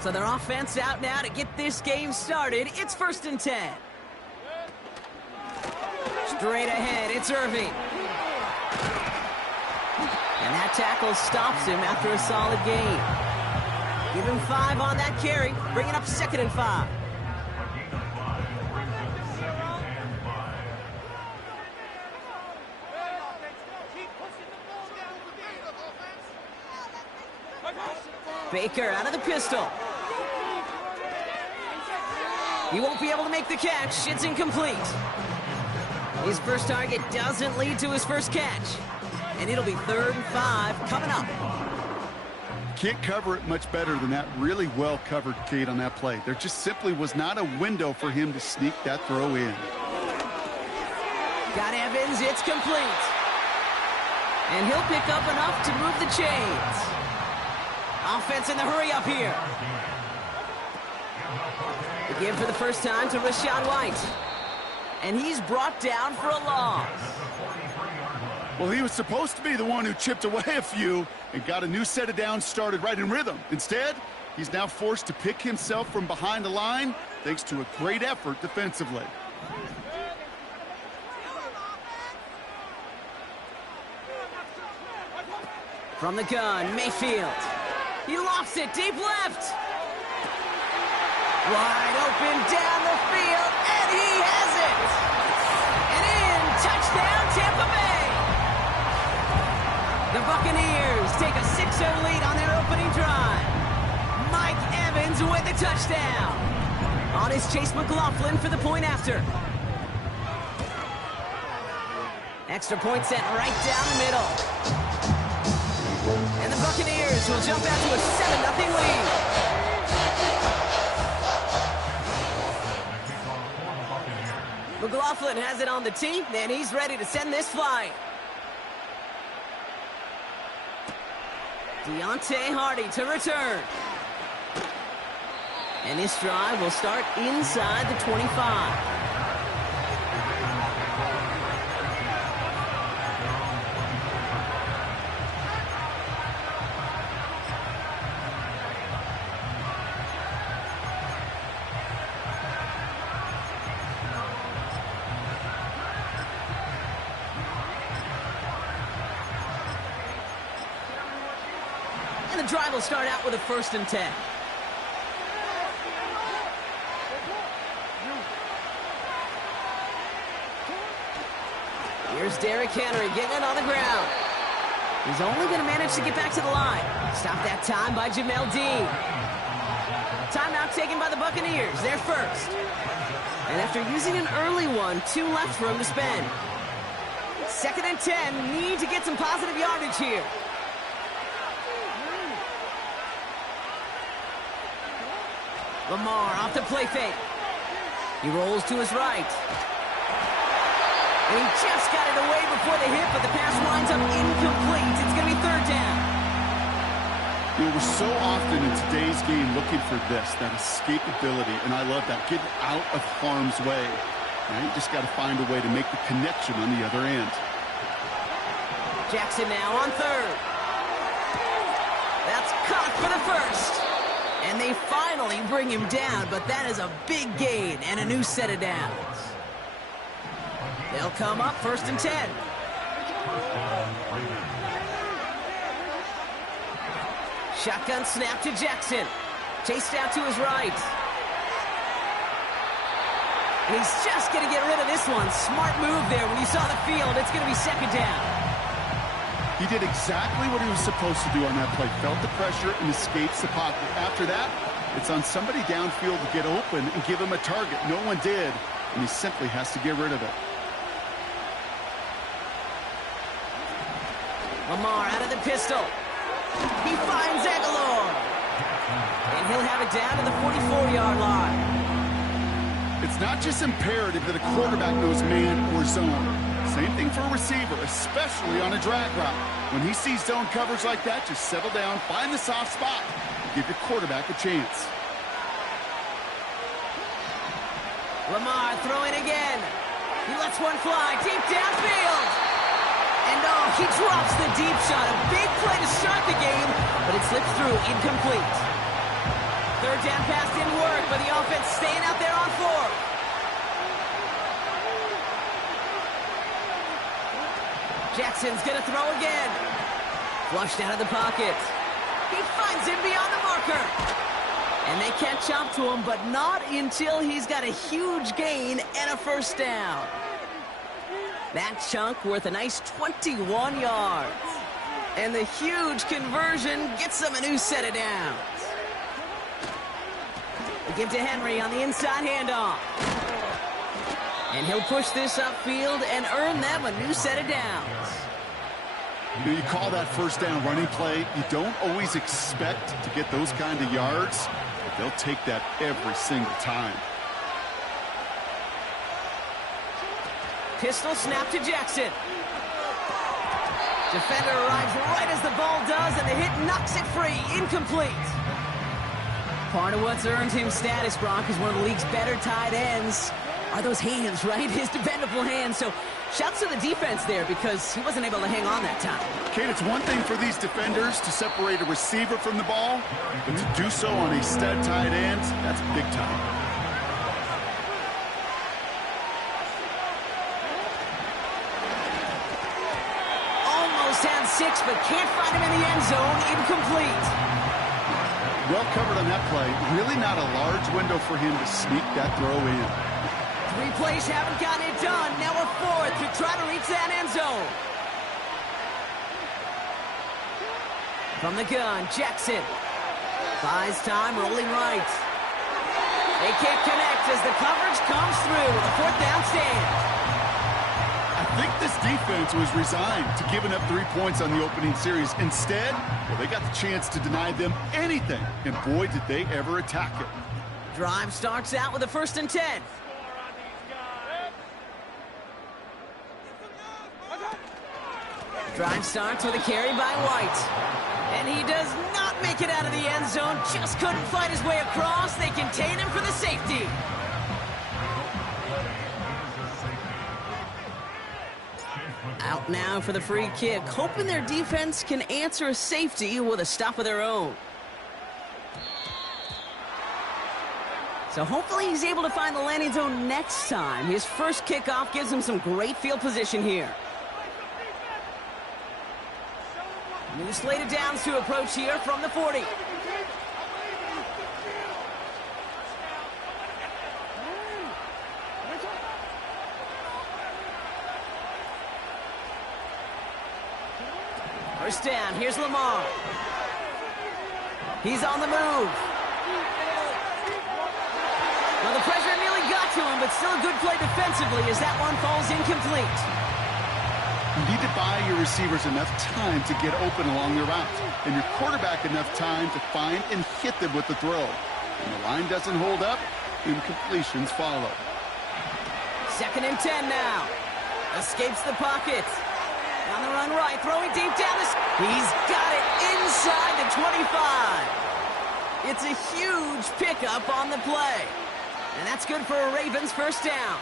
So their offense out now to get this game started. It's 1st and 10. Straight ahead, it's Irving. And that tackle stops him after a solid gain. Give him 5 on that carry, bringing up 2nd and 5. Baker out of the pistol. He won't be able to make the catch. It's incomplete. His first target doesn't lead to his first catch. And it'll be 3rd and 5 coming up. Can't cover it much better than that. Really well covered, Kate, on that play. There just simply was not a window for him to sneak that throw in. Got Evans. It's complete. And he'll pick up enough to move the chains. Offense in the hurry up here. The give for the first time to Rachaad White. And he's brought down for a loss. Well, he was supposed to be the one who chipped away a few and got a new set of downs started right in rhythm. Instead, he's now forced to pick himself from behind the line thanks to a great effort defensively. From the gun, Mayfield. He lofts it deep left. Wide open down the field, and he has it. And in, touchdown, Tampa Bay. The Buccaneers take a 6-0 lead on their opening drive. Mike Evans with the touchdown. On his Chase McLaughlin for the point after. Extra point set right down the middle. And the Buccaneers will jump out to a 7-0 lead. McLaughlin has it on the tee, and he's ready to send this flying. Deontay Hardy to return. And this drive will start inside the 25. The drive will start out with a 1st and 10. Here's Derrick Henry getting it on the ground. He's only going to manage to get back to the line. Stopped that time by Jamel Dean. Timeout taken by the Buccaneers. They're first. And after using an early one, 2 left for him to spend. 2nd and 10. Need to get some positive yardage here. Lamar off the play fake. He rolls to his right. And he just got it away before the hit, but the pass winds up incomplete. It's going to be 3rd down. You know, we're so often in today's game looking for this, that escapability, and I love that. Get out of harm's way. Now you just got to find a way to make the connection on the other end. Jackson now on 3rd. That's caught for the 1st. And they finally bring him down, but that is a big gain and a new set of downs. They'll come up 1st and 10. Shotgun snap to Jackson. Chased out to his right. And he's just going to get rid of this one. Smart move there. When you saw the field, it's going to be 2nd down. He did exactly what he was supposed to do on that play. Felt the pressure and escapes the pocket. After that, it's on somebody downfield to get open and give him a target. No one did, and he simply has to get rid of it. Lamar out of the pistol. He finds Aguilar. And he'll have it down to the 44-yard line. It's not just imperative that a quarterback knows man or zone. Same thing for a receiver, especially on a drag route. When he sees zone coverage like that, just settle down, find the soft spot, and give your quarterback a chance. Lamar throwing again. He lets one fly deep downfield. And oh, he drops the deep shot. A big play to start the game, but it slips through incomplete. Third down pass didn't work, but the offense staying out there on fourth. Jackson's going to throw again. Flushed out of the pocket. He finds him beyond the marker. And they catch up to him, but not until he's got a huge gain and a first down. That chunk worth a nice 21 yards. And the huge conversion gets them a new set of downs. They give to Henry on the inside handoff. And he'll push this upfield and earn them a new set of downs. You call that first down running play. You don't always expect to get those kind of yards, but they'll take that every single time. Pistol snap to Jackson. Defender arrives right as the ball does, and the hit knocks it free. Incomplete. Part of what's earned him status, Brock, is one of the league's better tight ends. Are those hands, right? His dependable hands. So shouts to the defense there because he wasn't able to hang on that time. Kate, it's one thing for these defenders to separate a receiver from the ball, but to do so on a stud tight end, that's big time. Had 6, but can't find him in the end zone. Incomplete. Well covered on that play. Really not a large window for him to sneak that throw in. 3 plays haven't gotten it done. Now a 4th to try to reach that end zone. From the gun, Jackson. Buys time, rolling right. They can't connect as the coverage comes through. A 4th down stand. I think this defense was resigned to giving up 3 points on the opening series. Instead, well, they got the chance to deny them anything, and boy, did they ever attack it. Drive starts out with a 1st and 10. Drive starts with a carry by White. And he does not make it out of the end zone. Just couldn't fight his way across. They contain him for the safety. Out now for the free kick, hoping their defense can answer a safety with a stop of their own. So hopefully he's able to find the landing zone next time. His first kickoff gives him some great field position here. New slate of downs to approach here from the 40. First down, here's Lamar. He's on the move. Well, the pressure nearly got to him, but still a good play defensively as that one falls incomplete. You need to buy your receivers enough time to get open along their route, and your quarterback enough time to find and hit them with the throw. When the line doesn't hold up, incompletions follow. 2nd and 10 now. Escapes the pocket. On the run right, throwing deep down the... He's got it inside the 25. It's a huge pickup on the play. And that's good for a Ravens first down.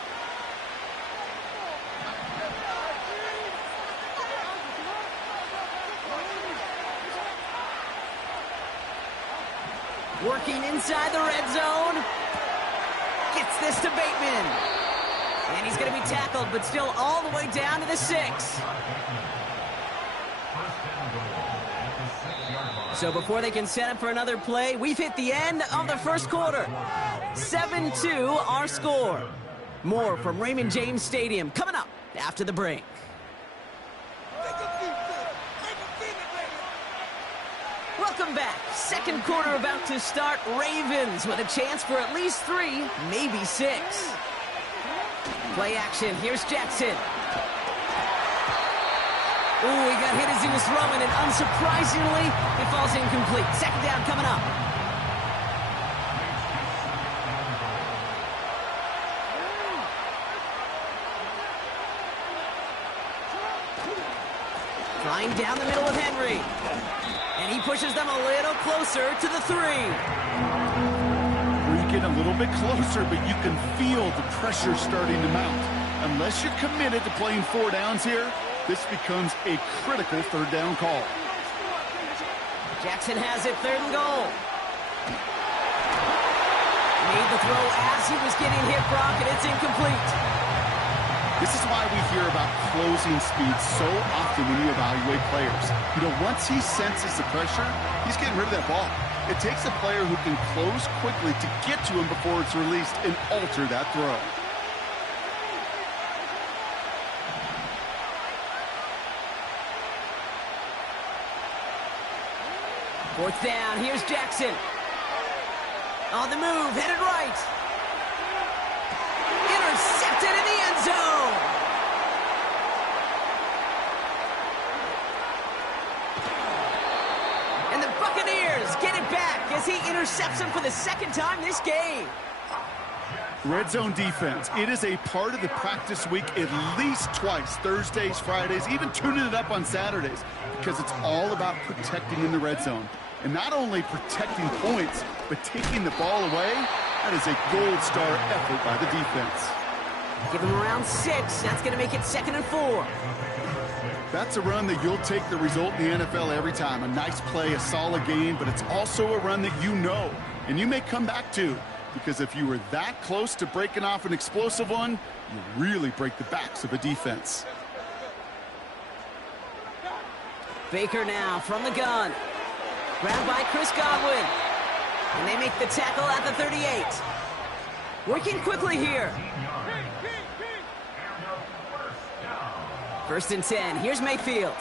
Working inside the red zone. Gets this to Bateman. And he's going to be tackled, but still all the way down to the 6. So before they can set up for another play, we've hit the end of the first quarter. 7-2 our score. More from Raymond James Stadium coming up after the break. Welcome back. Second quarter about to start. Ravens with a chance for at least 3, maybe 6. Play action. Here's Jackson. Ooh, he got hit as he was throwing, and unsurprisingly, it falls incomplete. 2nd down coming up. Flying down the middle of Henry. And he pushes them a little closer to the 3. You get a little bit closer, but you can feel the pressure starting to mount. Unless you're committed to playing 4 downs here, this becomes a critical 3rd down call. Jackson has it, 3rd and goal. the throw as he was getting hit, Brock, and it's incomplete. This is why we hear about closing speed so often when you evaluate players. You know, once he senses the pressure, he's getting rid of that ball. It takes a player who can close quickly to get to him before it's released and alter that throw. Fourth down, here's Jackson. On the move, headed right. Intercepted in the end zone. And the Buccaneers get it back as he intercepts him for the second time this game. Red zone defense, it is a part of the practice week at least twice, Thursdays, Fridays, even tuning it up on Saturdays, because it's all about protecting in the red zone. And not only protecting points, but taking the ball away. That is a gold star effort by the defense. Give him around 6. That's going to make it 2nd and 4. That's a run that you'll take the result in the NFL every time. A nice play, a solid game, but it's also a run that you know, and you may come back to, because if you were that close to breaking off an explosive one, you really break the backs of a defense. Baker now from the gun. Grabbed by Chris Godwin. And they make the tackle at the 38. Working quickly here. 1st and 10. Here's Mayfield.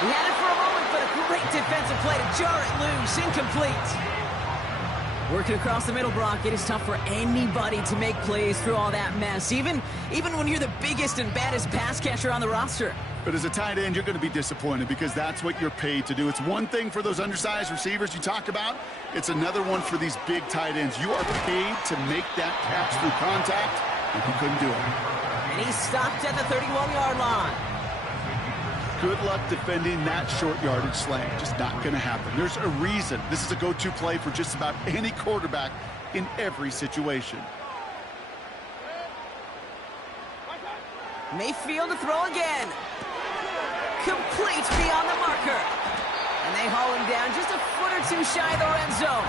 He had it for a moment, but a great defensive play to jar it loose. Incomplete. Working across the middle, Brock. It is tough for anybody to make plays through all that mess, even when you're the biggest and baddest pass catcher on the roster. But as a tight end, you're going to be disappointed because that's what you're paid to do. It's one thing for those undersized receivers you talk about. It's another one for these big tight ends. You are paid to make that catch through contact, and he couldn't do it. And he stopped at the 31-yard line. Good luck defending that short yardage slant. Just not going to happen. There's a reason. This is a go-to play for just about any quarterback in every situation. Mayfield to throw again. Complete beyond the marker. And they haul him down just a foot or two shy of the red zone.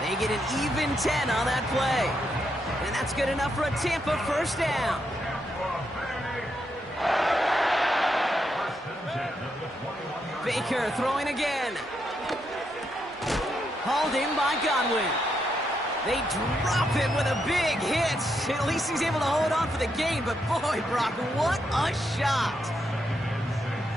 They get an even 10 on that play. And that's good enough for a Tampa 1st down. Baker throwing again. Hauled in by Godwin. They drop him with a big hit. At least he's able to hold on for the game. But boy, Brock, what a shot.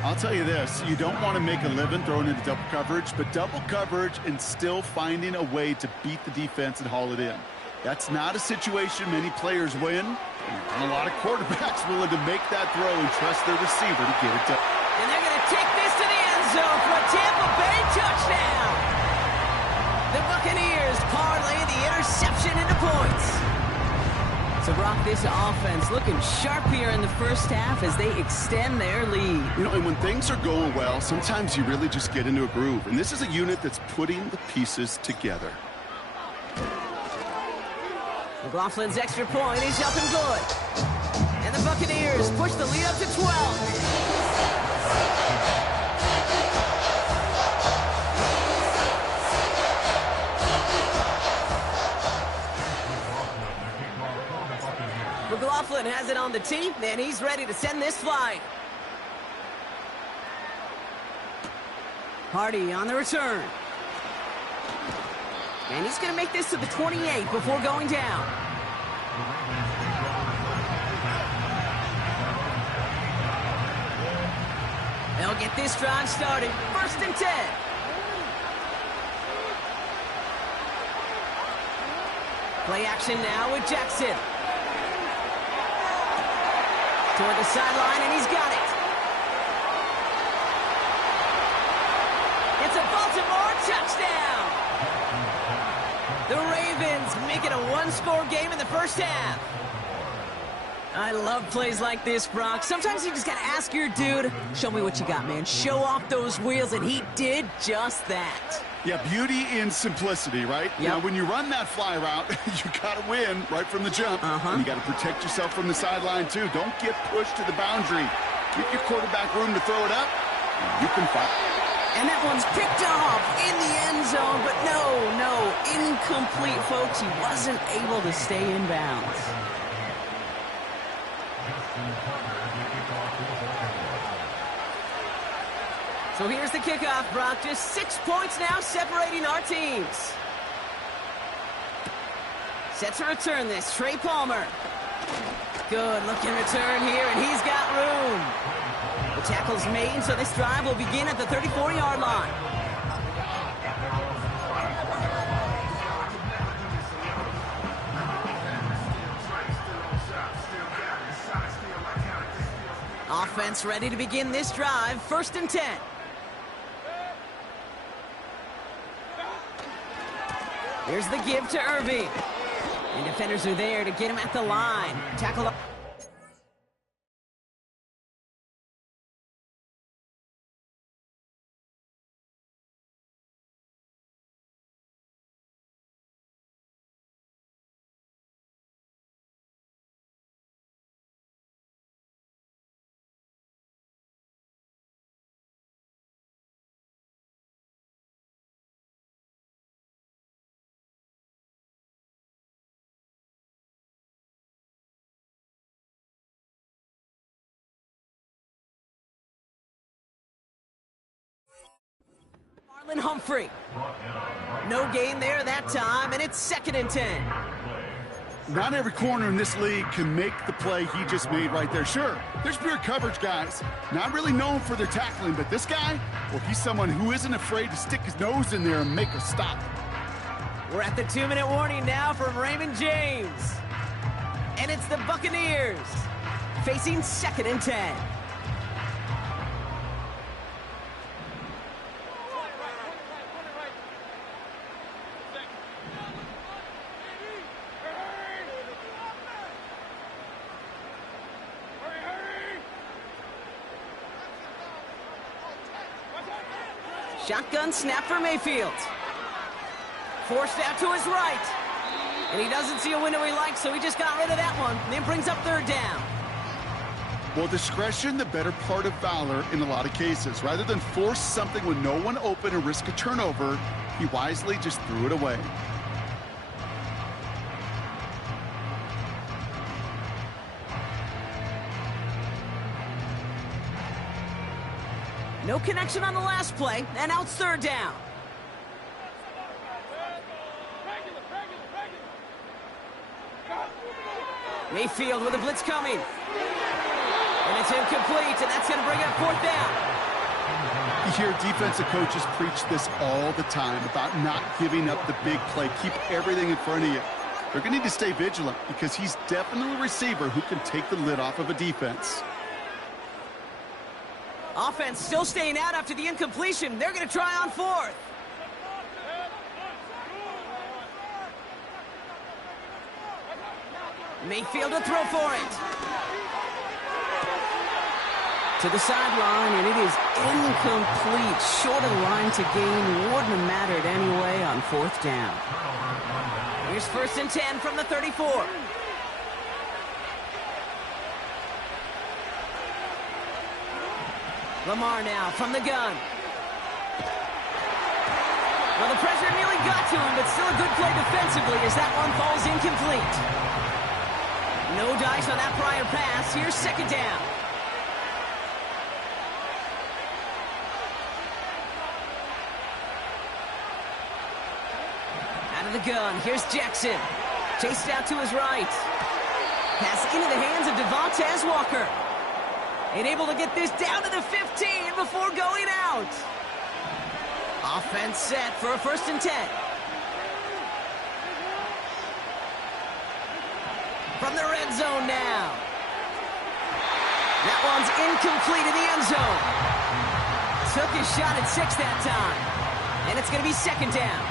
I'll tell you this, you don't want to make a living throwing into double coverage, but double coverage and still finding a way to beat the defense and haul it in. That's not a situation many players win, and a lot of quarterbacks willing to make that throw and trust their receiver to get it done. And they're going to take this to the end zone for a Tampa Bay touchdown. The Buccaneers parlay the interception into points. So, Brock, this offense looking sharp here in the first half as they extend their lead. You know, and when things are going well, sometimes you really just get into a groove. And this is a unit that's putting the pieces together. McLaughlin's extra point is up and good. And the Buccaneers push the lead up to 12. McLaughlin has it on the tee, and he's ready to send this flying. Hardy on the return. And he's going to make this to the 28 before going down. They'll get this drive started. 1st and 10. Play action now with Jackson. Toward the sideline, and he's got it. It's a Baltimore touchdown. The Ravens make it a one-score game in the first half. I love plays like this, Brock. Sometimes you just got to ask your dude, show me what you got, man. Show off those wheels, and he did just that. Yeah, beauty in simplicity, right? Yep. Now, when you run that fly route, you got to win right from the jump. And you got to protect yourself from the sideline, too. Don't get pushed to the boundary. Give your quarterback room to throw it up, and you can fight. And that one's picked off in the end zone, but no, incomplete, folks. He wasn't able to stay in bounds. So here's the kickoff, Brock. Just 6 points now separating our teams. Set to return this, Trey Palmer. Good looking return here, and he's got room. The tackle's made, so this drive will begin at the 34-yard line. Offense ready to begin this drive, 1st and 10. Here's the give to Irving. And defenders are there to get him at the line. Tackle up. Marlon Humphrey. No gain there that time, and it's 2nd and 10. Not every corner in this league can make the play he just made right there. Sure, there's pure coverage guys, not really known for their tackling, but this guy, well, he's someone who isn't afraid to stick his nose in there and make a stop. We're at the 2-minute warning now from Raymond James. And it's the Buccaneers facing 2nd and 10. Shotgun snap for Mayfield. Forced out to his right. And he doesn't see a window he likes, so he just got rid of that one. And then brings up 3rd down. Well, discretion, the better part of valor in a lot of cases. Rather than force something with no one open and risk a turnover, he wisely just threw it away. No connection on the last play, and now it's 3rd down. Mayfield with a blitz coming. And it's incomplete, and that's going to bring up 4th down. You hear defensive coaches preach this all the time about not giving up the big play. Keep everything in front of you. They're going to need to stay vigilant because he's definitely a receiver who can take the lid off of a defense. Offense still staying out after the incompletion. They're going to try on 4th. Mayfield to throw for it. To the sideline, and it is incomplete. Short of the line to gain. Wouldn't have mattered anyway on 4th down. Here's 1st and 10 from the 34. Lamar now from the gun. Well, the pressure nearly got to him, but still a good play defensively as that one falls incomplete. No dice on that prior pass. Here's 2nd down. Out of the gun. Here's Jackson. Chased out to his right. Pass into the hands of Devontae Walker. And able to get this down to the 15 before going out. Offense set for a 1st and 10. From the red zone now. That one's incomplete in the end zone. Took his shot at 6 that time. And it's going to be 2nd down.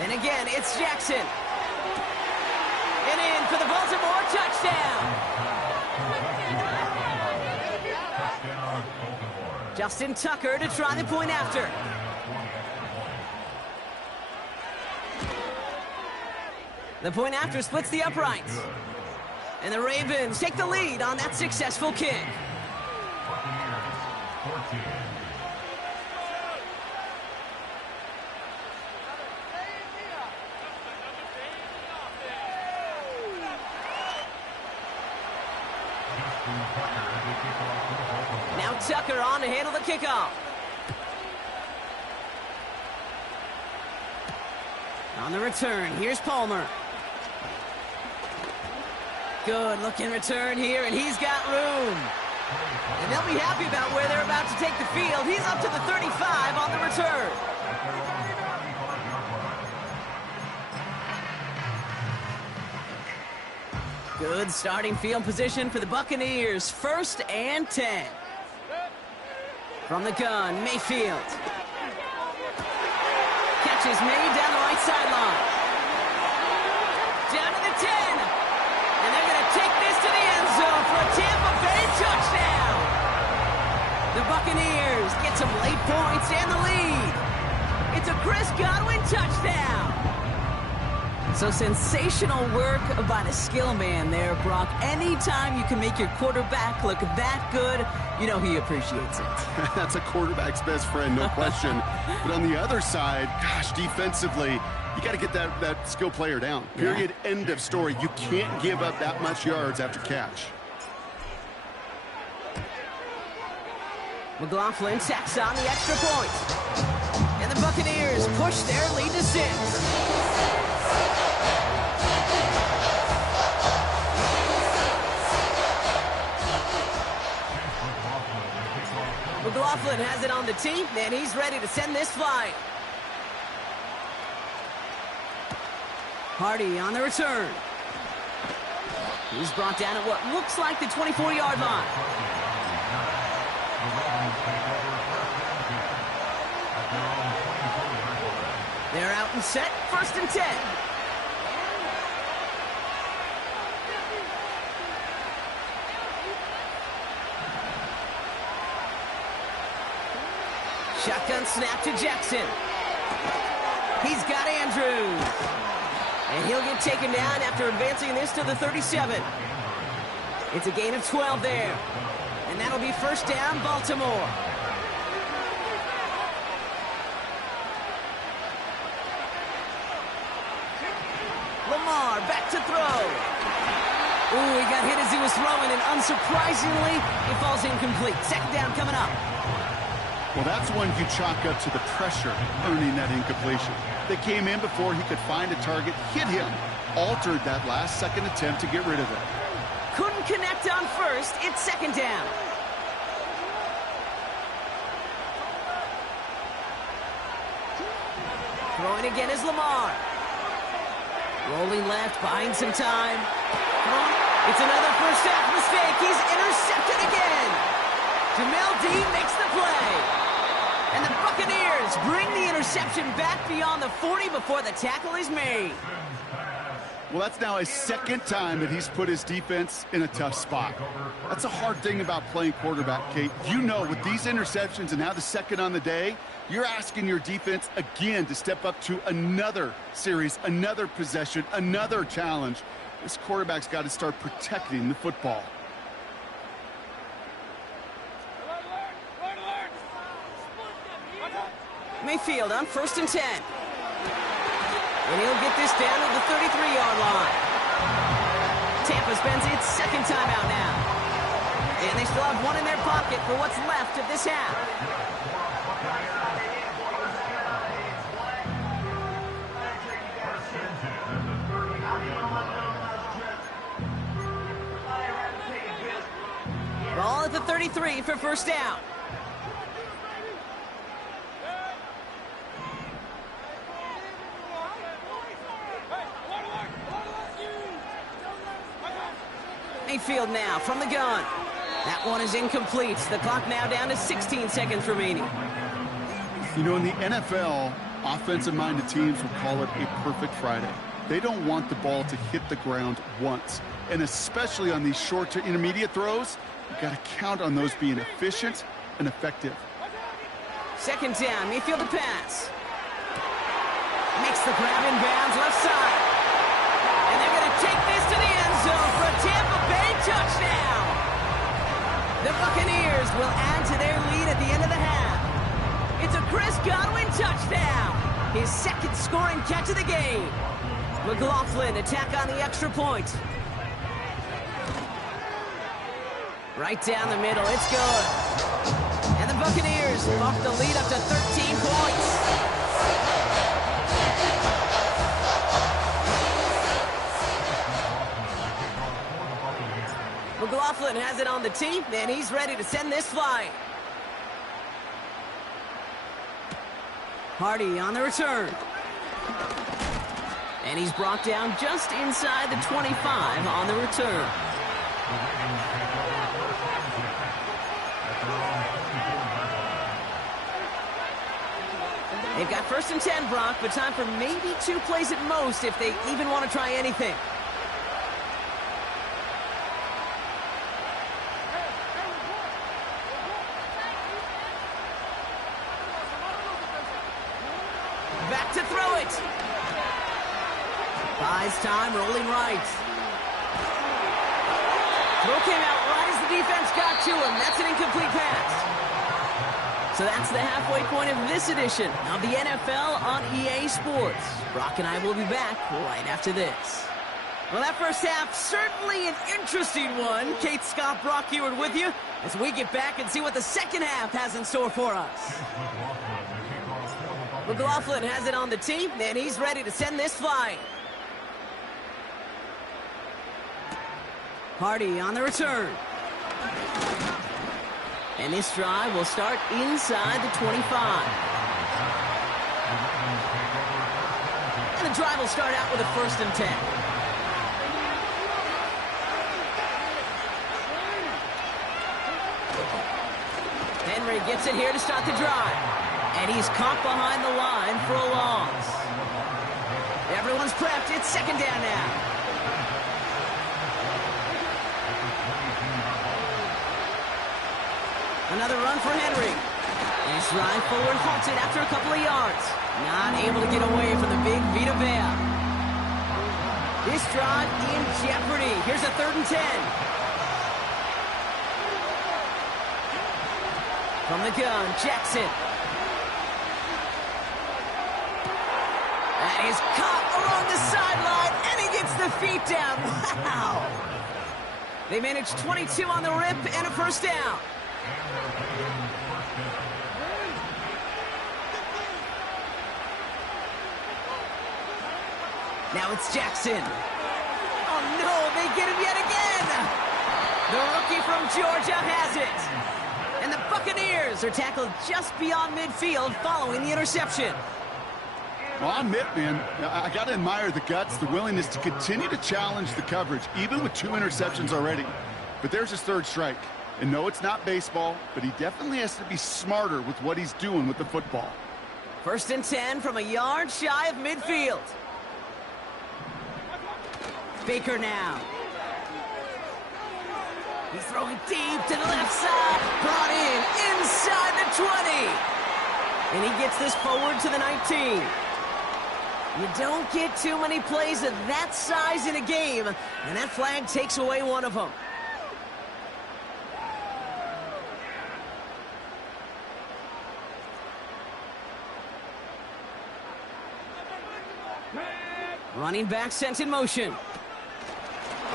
And again, it's Jackson. And in for the Baltimore touchdown. Justin Tucker to try the point after. The point after splits the uprights. And the Ravens take the lead on that successful kick. Now Tucker on to handle the kickoff. On the return, here's Palmer. Good looking return here, and he's got room. And they'll be happy about where they're about to take the field. He's up to the 35 on the return. Good starting field position for the Buccaneers. 1st and 10. From the gun, Mayfield. Catch is made down the right sideline. Down to the 10. And they're going to take this to the end zone for a Tampa Bay touchdown. The Buccaneers get some late points and the lead. It's a Chris Godwin touchdown. So sensational work by the skill man there, Brock. Anytime you can make your quarterback look that good, you know he appreciates it. That's a quarterback's best friend, no question. But on the other side, gosh, defensively, you got to get that skill player down. Period, end of story. You can't give up that much yards after catch. McLaughlin tacks on the extra point. And the Buccaneers push their lead to 6. McLaughlin has it on the tee, and he's ready to send this flying. Hardy on the return. He's brought down at what looks like the 24-yard line. They're out and set, 1st and 10. Shotgun snap to Jackson. He's got Andrews. And he'll get taken down after advancing this to the 37. It's a gain of 12 there. And that'll be 1st down, Baltimore. Lamar back to throw. Ooh, he got hit as he was throwing, and unsurprisingly, it falls incomplete. 2nd down coming up. Well, that's one you chalk up to the pressure earning that incompletion. They came in before he could find a target, hit him, altered that last-second attempt to get rid of it. Couldn't connect on 1st. It's 2nd down. Throwing again is Lamar. Rolling left, buying some time. It's another first-half mistake. He's intercepted again. Jamel Dean makes the play. And the Buccaneers bring the interception back beyond the 40 before the tackle is made. Well, that's now his 2nd time that he's put his defense in a tough spot. That's a hard thing about playing quarterback, Kate. You know, with these interceptions and now the 2nd on the day, you're asking your defense again to step up to another series, another possession, another challenge. This quarterback's got to start protecting the football. Mayfield on 1st and 10. And he'll get this down to the 33-yard line. Tampa spends its 2nd timeout now. And they still have one in their pocket for what's left of this half. Ball at the 33 for 1st down. Mayfield now from the gun. That one is incomplete. The clock now down to 16 seconds remaining. You know, in the NFL, offensive-minded teams will call it a perfect Friday. They don't want the ball to hit the ground once. And especially on these short to intermediate throws, you've got to count on those being efficient and effective. 2nd down, Mayfield to pass. Makes the grab in bounds left side. And they're going to take this to the end zone for a Tampa Bay touchdown. The Buccaneers Buccaneers will add to their lead at the end of the half. It's a Chris Godwin touchdown. His second scoring catch of the game. McLaughlin attack on the extra point. Right down the middle, it's good. And the Buccaneers bumped the lead up to 13 points. McLaughlin has it on the tee, and he's ready to send this flying. Hardy on the return. And he's brought down just inside the 25 on the return. They've got 1st and 10, Brock, but time for maybe 2 plays at most if they even want to try anything. Back to throw it. Buys time, rolling right. Throw came out right as the defense got to him. That's an incomplete pass. So that's the halfway point of this edition of the NFL on EA Sports. Brock and I will be back right after this. Well, that first half, certainly an interesting one. Kate Scott, Brock Huard with you as we get back and see what the second half has in store for us. McLaughlin has it on the tee, and he's ready to send this flying. Hardy on the return. And this drive will start inside the 25. And the drive will start out with a 1st and 10. Henry gets it here to start the drive. And he's caught behind the line for a loss. Everyone's prepped. It's 2nd down now. Another run for Henry. This drive forward halted after a couple of yards. Not able to get away from the big Vita Vea. This drive in jeopardy. Here's a 3rd and 10. From the gun, Jackson. That is caught along the sideline, and he gets the feet down. Wow! They managed 22 on the rip and a 1st down. Now it's Jackson. Oh no, they get him yet again! The rookie from Georgia has it. And the Buccaneers are tackled just beyond midfield following the interception. Well, I'll admit, man, I got to admire the guts, the willingness to continue to challenge the coverage, even with 2 interceptions already. But there's his 3rd strike. And no, it's not baseball, but he definitely has to be smarter with what he's doing with the football. 1st and 10 from a yard shy of midfield. Baker now. He's throwing deep to the left side. Brought in inside the 20. And he gets this forward to the 19. You don't get too many plays of that size in a game, and that flag takes away one of them. Running back sent in motion.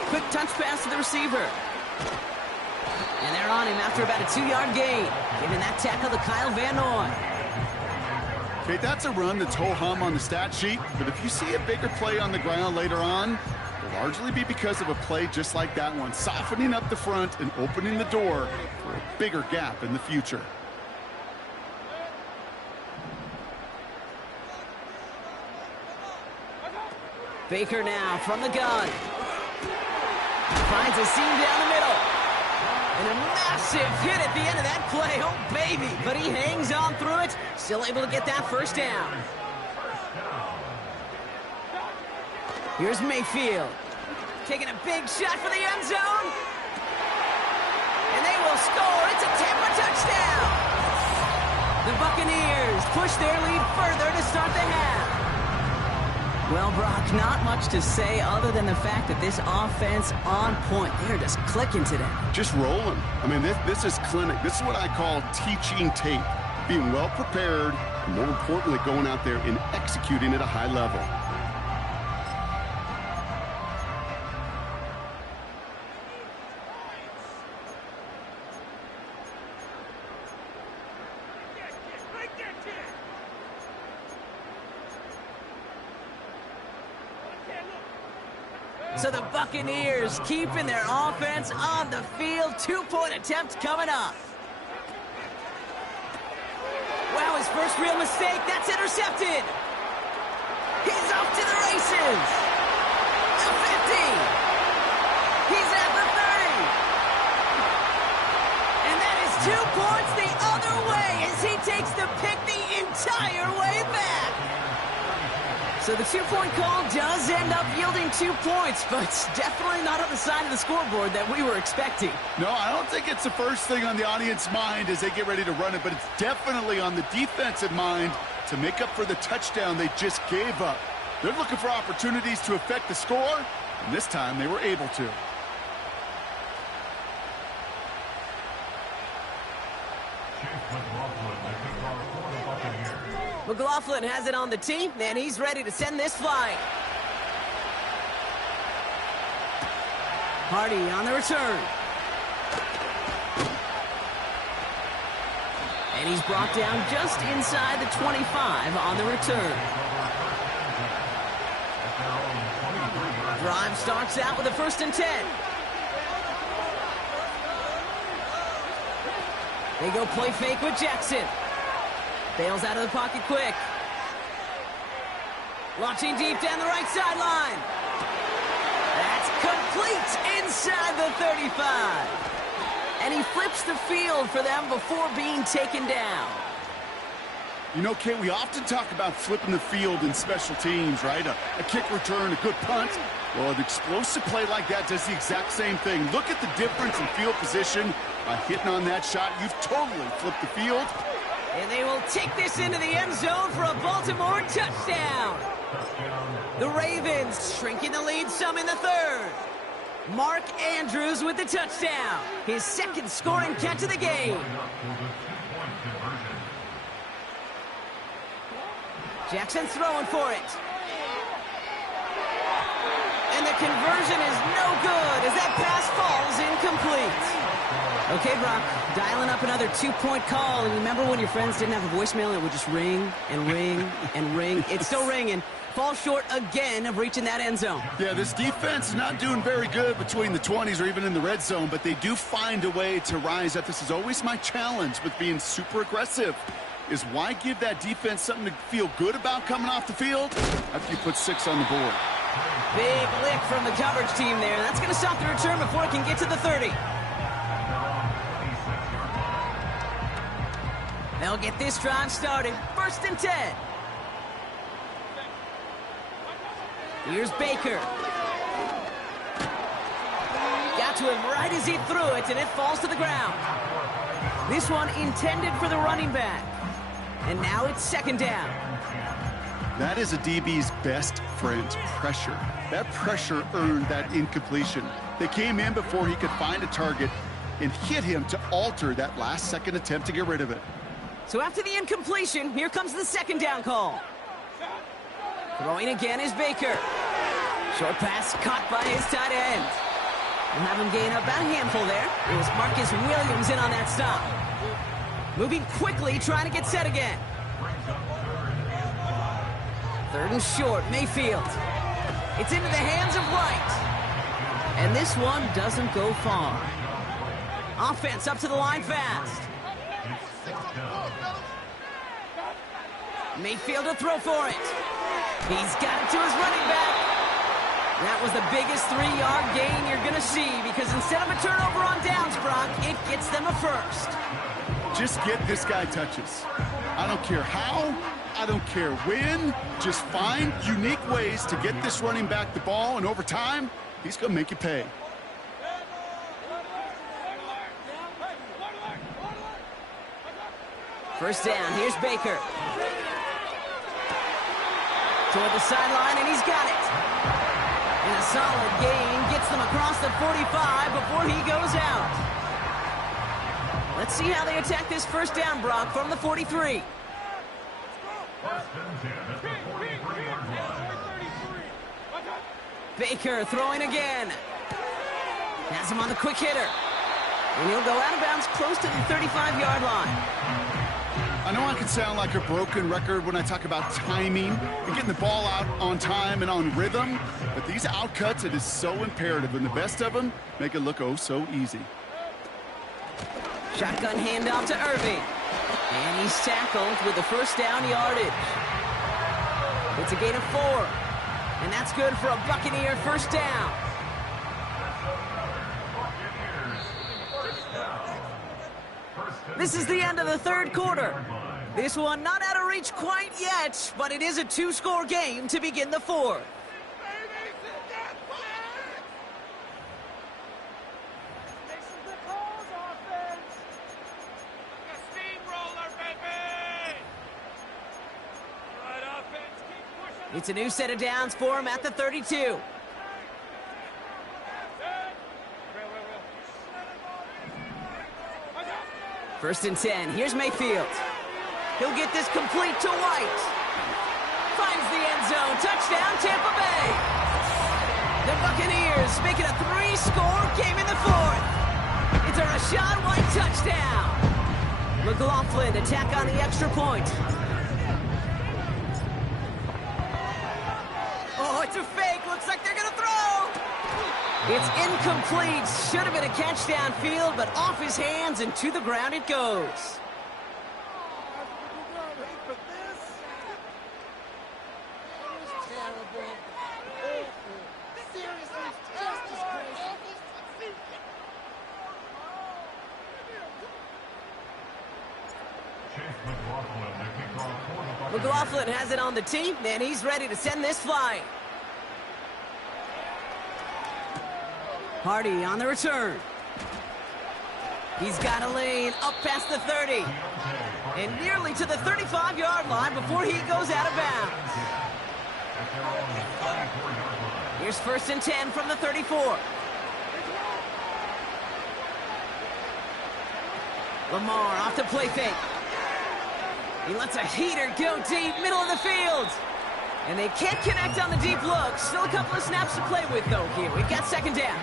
Quick touch pass to the receiver. And they're on him after about a 2-yard gain. Giving that tackle to Kyle Van Noy. Okay, that's a run that's ho-hum on the stat sheet, but if you see a bigger play on the ground later on, it'll largely be because of a play just like that one, softening up the front and opening the door for a bigger gap in the future. Baker now from the gun. Finds a seam down the middle. And a massive hit at the end of that play. Oh, baby. But he hangs on through it. Still able to get that 1st down. Here's Mayfield. Taking a big shot for the end zone. And they will score. It's a Tampa touchdown. The Buccaneers push their lead further to start the half. Well, Brock, not much to say other than the fact that this offense on point. They're just clicking today. Just rolling. I mean, this is clinic. This is what I call teaching tape. Being well prepared, and more importantly, going out there and executing at a high level. So the Buccaneers keeping their offense on the field. 2-point attempt coming up. Wow, his first real mistake. That's intercepted. He's off to the races. The 50. He's at the 30. And that is 2 points the other way as he takes the pick the entire way back. So the 2-point call does end up yielding 2 points, but it's definitely not on the side of the scoreboard that we were expecting. No, I don't think it's the first thing on the audience mind as they get ready to run it, but it's definitely on the defensive mind to make up for the touchdown they just gave up. They're looking for opportunities to affect the score, and this time they were able to. McLaughlin has it on the team, and he's ready to send this flying. Hardy on the return. And he's brought down just inside the 25 on the return. Drive starts out with a 1st and 10. They go play fake with Jackson. Bails out of the pocket quick. Launching deep down the right sideline. That's complete inside the 35. And he flips the field for them before being taken down. You know, Kate, we often talk about flipping the field in special teams, right? A kick return, a good punt. Well, an explosive play like that does the exact same thing. Look at the difference in field position. By hitting on that shot, you've totally flipped the field. And they will take this into the end zone for a Baltimore touchdown. The Ravens shrinking the lead some in the 3rd. Mark Andrews with the touchdown. His 2nd scoring catch of the game. Jackson throwing for it. And the conversion is no good as that pass falls incomplete. Okay, Brock, dialing up another 2-point call. And remember when your friends didn't have a voicemail and it would just ring and ring and ring? It's still ringing. Falls short again of reaching that end zone. Yeah, this defense is not doing very good between the 20s or even in the red zone, but they do find a way to rise up. This is always my challenge with being super aggressive, is why give that defense something to feel good about coming off the field after you put 6 on the board. Big lick from the coverage team there. That's going to stop the return before it can get to the 30. They'll get this drive started. 1st and 10. Here's Baker. Got to him right as he threw it, and it falls to the ground. This one intended for the running back. And now it's 2nd down. That is a DB's best friend, pressure. That pressure earned that incompletion. They came in before he could find a target and hit him to alter that last-second attempt to get rid of it. So after the incompletion, here comes the 2nd down call. Throwing again is Baker. Short pass caught by his tight end. We'll have him gain about a handful there. It was Marcus Williams in on that stop. Moving quickly, trying to get set again. 3rd and short, Mayfield. It's into the hands of White. And this one doesn't go far. Offense up to the line fast. Mayfield to throw for it. He's got it to his running back. That was the biggest 3-yard gain you're going to see because instead of a turnover on downs, Brock, it gets them a 1st. Just get this guy touches. I don't care how, I don't care when. Just find unique ways to get this running back the ball, and over time, he's going to make you pay. First down, here's Baker. Toward the sideline, and he's got it. And a solid gain gets them across the 45 before he goes out. Let's see how they attack this first down, Brock, from the 43. Baker throwing again. Has him on the quick hitter. And he'll go out of bounds close to the 35-yard line. I know I can sound like a broken record when I talk about timing and getting the ball out on time and on rhythm, but these outcuts, it is so imperative, and the best of them make it look oh so easy. Shotgun handoff to Irving. And he's tackled with the first down yardage. It's a gain of 4. And that's good for a Buccaneer first down. This is the end of the third quarter. This one not out of reach quite yet, but it is a 2-score game to begin the fourth. It's a new set of downs for him at the 32. First and 10. Here's Mayfield. He'll get this complete to White. Finds the end zone. Touchdown, Tampa Bay. The Buccaneers make it a 3-score game in the fourth. It's a Rachaad White touchdown. McLaughlin attack on the extra point. Oh, it's a fake. Looks like they're going to throw. It's incomplete. Should have been a catch downfield, but off his hands and to the ground it goes. McLaughlin has it on the tee, and he's ready to send this flying. Hardy on the return. He's got a lane up past the 30. And nearly to the 35-yard line before he goes out of bounds. Here's first and 10 from the 34. Lamar off to play fake. He lets a heater go deep, middle of the field. And they can't connect on the deep look. Still a couple of snaps to play with, though, here. We've got second down.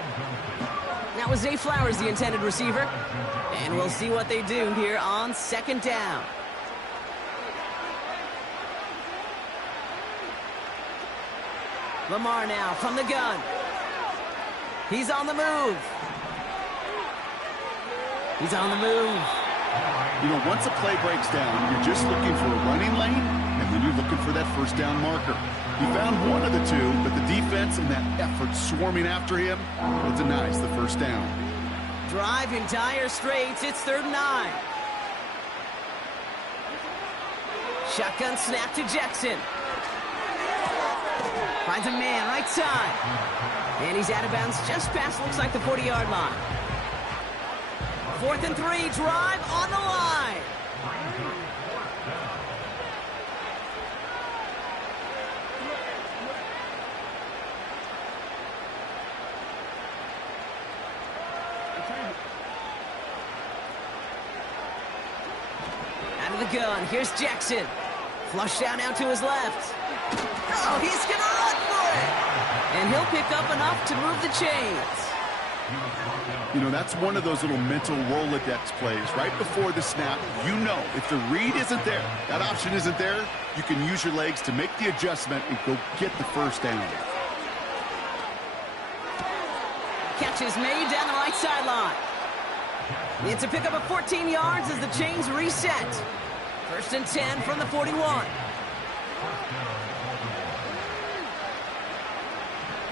That was Zay Flowers, the intended receiver. And we'll see what they do here on second down. Lamar now from the gun. He's on the move. He's on the move. You know, once a play breaks down, you're just looking for a running lane, and then you're looking for that first down marker. He found one of the two, but the defense and that effort swarming after him, it denies the first down. Drive in dire straits. It's 3rd and 9. Shotgun snap to Jackson. Finds a man right side. And he's out of bounds just past, looks like, the 40-yard line. 4th and 3, drive on the line. Out of the gun, here's Jackson. Flush down out to his left. Oh, he's going to run for it. And he'll pick up enough to move the chains. You know, that's one of those little mental Rolodex plays. Right before the snap, you know if the read isn't there, that option isn't there, you can use your legs to make the adjustment and go get the first down. Catch is made down the right sideline. It's a pickup of 14 yards as the chains reset. 1st and 10 from the 41.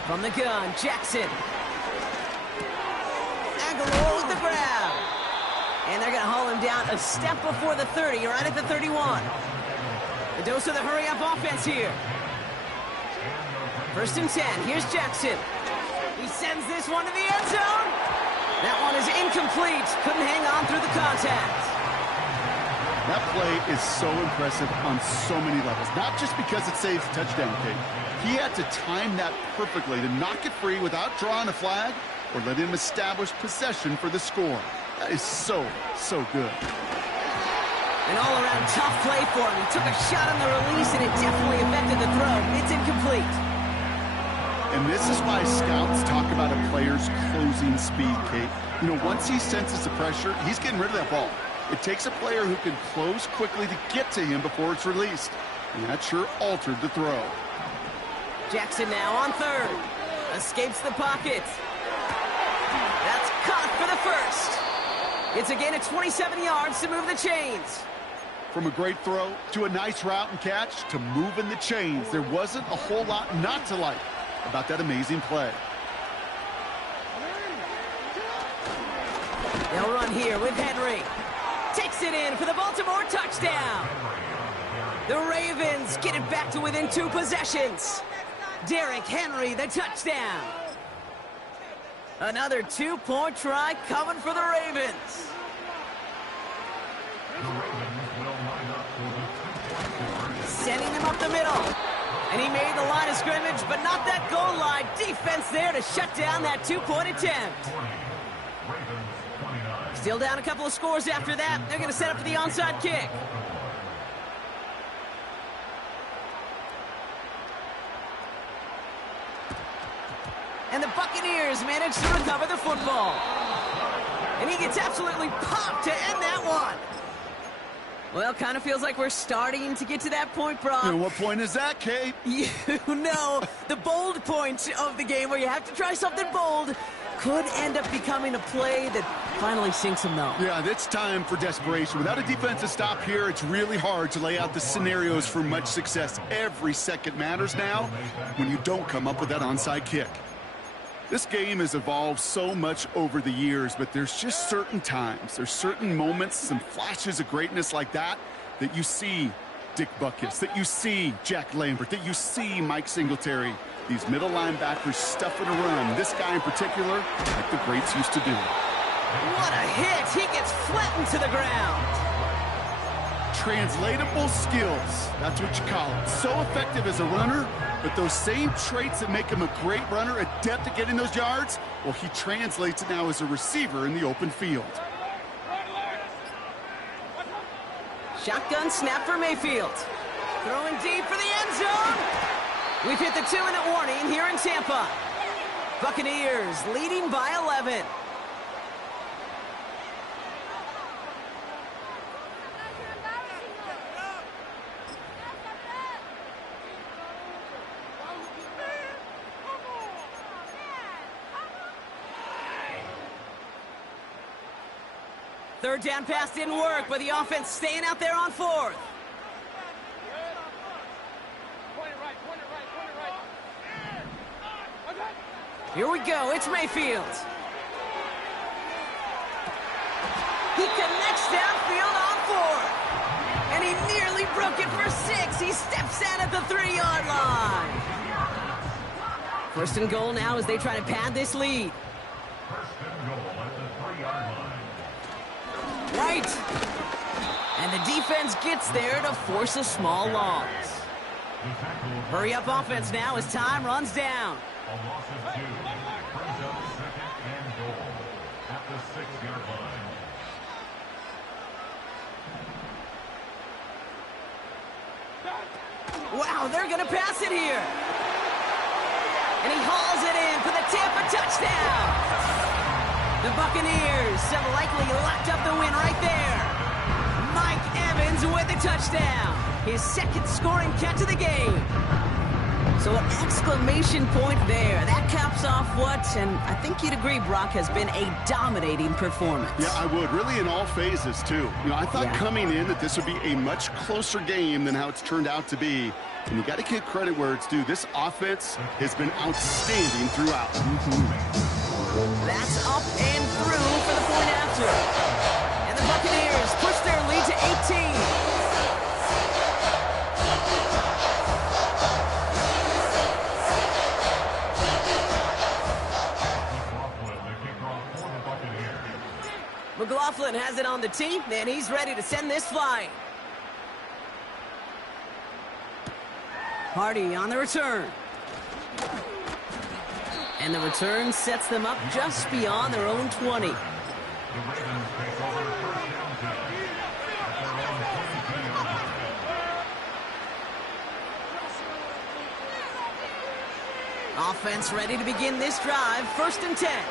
From the gun, Jackson. Aguilar with the ground. And they're going to haul him down a step before the 30, right at the 31. The dose of the hurry-up offense here. 1st and 10. Here's Jackson. He sends this one to the end zone. That one is incomplete. Couldn't hang on through the contact. That play is so impressive on so many levels. Not just because it saves a touchdown, Kate. He had to time that perfectly to knock it free without drawing a flag or letting him establish possession for the score. That is so, so good. An all-around tough play for him. He took a shot on the release, and it definitely affected the throw. It's incomplete. And this is why scouts talk about a player's closing speed, Kate. You know, once he senses the pressure, he's getting rid of that ball. It takes a player who can close quickly to get to him before it's released. And that sure altered the throw. Jackson now on third. Escapes the pocket. That's caught for the first. It's a gain of 27 yards to move the chains. From a great throw to a nice route and catch to moving the chains, there wasn't a whole lot not to like about that amazing play. They'll run here with Henry. Takes it in for the Baltimore touchdown. The Ravens get it back to within 2 possessions. Derrick Henry, the touchdown. Another 2-point try coming for the Ravens. Sending them up the middle. And he made the line of scrimmage, but not that goal line. Defense there to shut down that 2-point attempt. Still down a couple of scores after that. They're going to set up for the onside kick. And the Buccaneers manage to recover the football. And he gets absolutely popped to end that one. Well, kind of feels like we're starting to get to that point, Brock. And what point is that, Kate? You know, the bold point of the game where you have to try something bold could end up becoming a play that finally sinks him, though. Yeah, it's time for desperation. Without a defensive stop here, it's really hard to lay out the scenarios for much success. Every second matters now when you don't come up with that onside kick. This game has evolved so much over the years, but there's just certain times, there's certain moments, some flashes of greatness like that you see Dick Butkus, that you see Jack Lambert, that you see Mike Singletary. These middle linebackers stuffing a run. This guy in particular, like the greats used to do. What a hit! He gets flattened to the ground. Translatable skills, that's what you call it. So effective as a runner, but those same traits that make him a great runner, adept at getting those yards, well, he translates it now as a receiver in the open field. Shotgun snap for Mayfield. Throwing deep for the end zone. We've hit the 2-minute warning here in Tampa. Buccaneers leading by 11. Third down pass didn't work, but the offense staying out there on fourth. Here we go, it's Mayfield. He connects downfield on fourth. And he nearly broke it for 6. He steps in at the 3-yard line. First and goal now as they try to pad this lead. Right. And the defense gets there to force a small loss. Hurry up offense now as time runs down. A loss of 2 brings up 2nd and goal at the 6-yard line. Wow, they're going to pass it here. And he hauls it in for the Tampa touchdown. The Buccaneers have likely locked up the win right there. Mike Evans with the touchdown. His second scoring catch of the game. So an exclamation point there. That caps off what, and I think you'd agree, Brock, has been a dominating performance. Yeah, I would. Really in all phases, too. You know, I thought coming in that this would be a much closer game than how it's turned out to be. And you got to give credit where it's due. This offense has been outstanding throughout. That's up and through for the point after. And the Buccaneers push their lead to 18. McLaughlin has it on the tee, and he's ready to send this flying. Hardy on the return. And the return sets them up just beyond their own 20. The Ravens take over first down at their own 22-yard line. Offense ready to begin this drive. 1st and 10.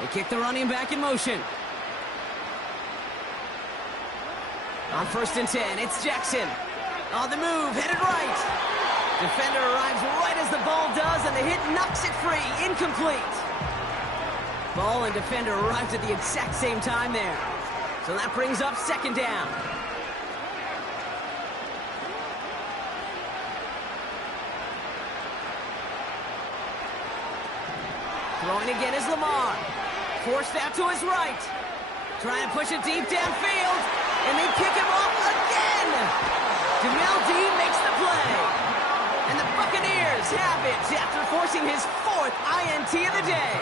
They kick the running back in motion. On 1st and 10, it's Jackson. On the move, headed right. Defender arrives right as the ball does, and the hit knocks it free. Incomplete. Ball and defender arrived at the exact same time there. So that brings up 2nd down. Throwing again is Lamar. Forced out to his right. Trying to push it deep downfield. And they pick him off again. Jamel Dean makes the play. And the Buccaneers have it after forcing his 4th INT of the day.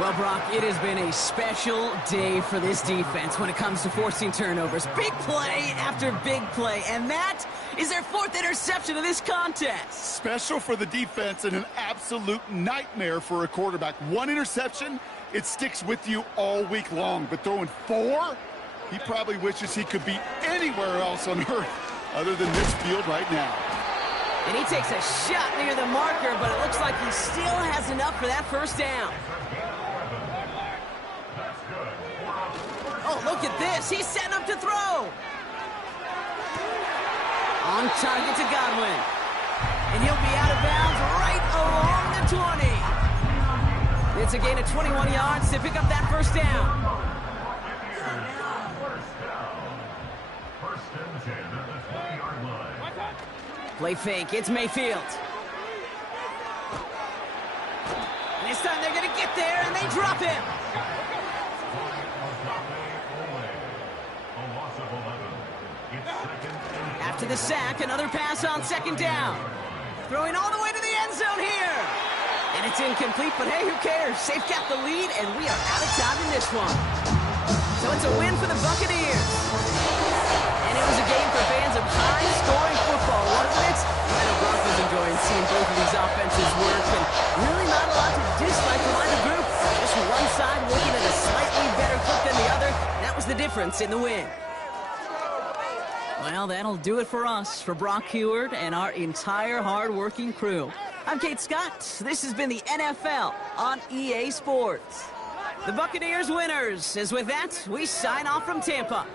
Well, Brock, it has been a special day for this defense when it comes to forcing turnovers. Big play after big play. And that is their 4th interception of this contest. Special for the defense and an absolute nightmare for a quarterback. 1 interception, it sticks with you all week long. But throwing 4, he probably wishes he could be anywhere else on earth other than this field right now. And he takes a shot near the marker, but it looks like he still has enough for that 1st down. Oh, look at this. He's setting up to throw. On target to Godwin. And he'll be out of bounds right along the 20. It's a gain of 21 yards to pick up that 1st down. First and 10 at the 20-yard line. Play fake. It's Mayfield. And this time they're going to get there, and they drop him. After the sack, another pass on 2nd down. Throwing all the way to the end zone here. And it's incomplete, but hey, who cares? They've got the lead, and we are out of time in this one. So it's a win for the Buccaneers. And it was a game for fans of high-scoring football, wasn't it? I know Brock was enjoying seeing both of these offenses work, and really not a lot to dislike from either group. Just one side working at a slightly better clip than the other. That was the difference in the win. Well, that'll do it for us, for Brock Huard and our entire hard-working crew. I'm Kate Scott. This has been the NFL on EA Sports. The Buccaneers winners. As with that, we sign off from Tampa.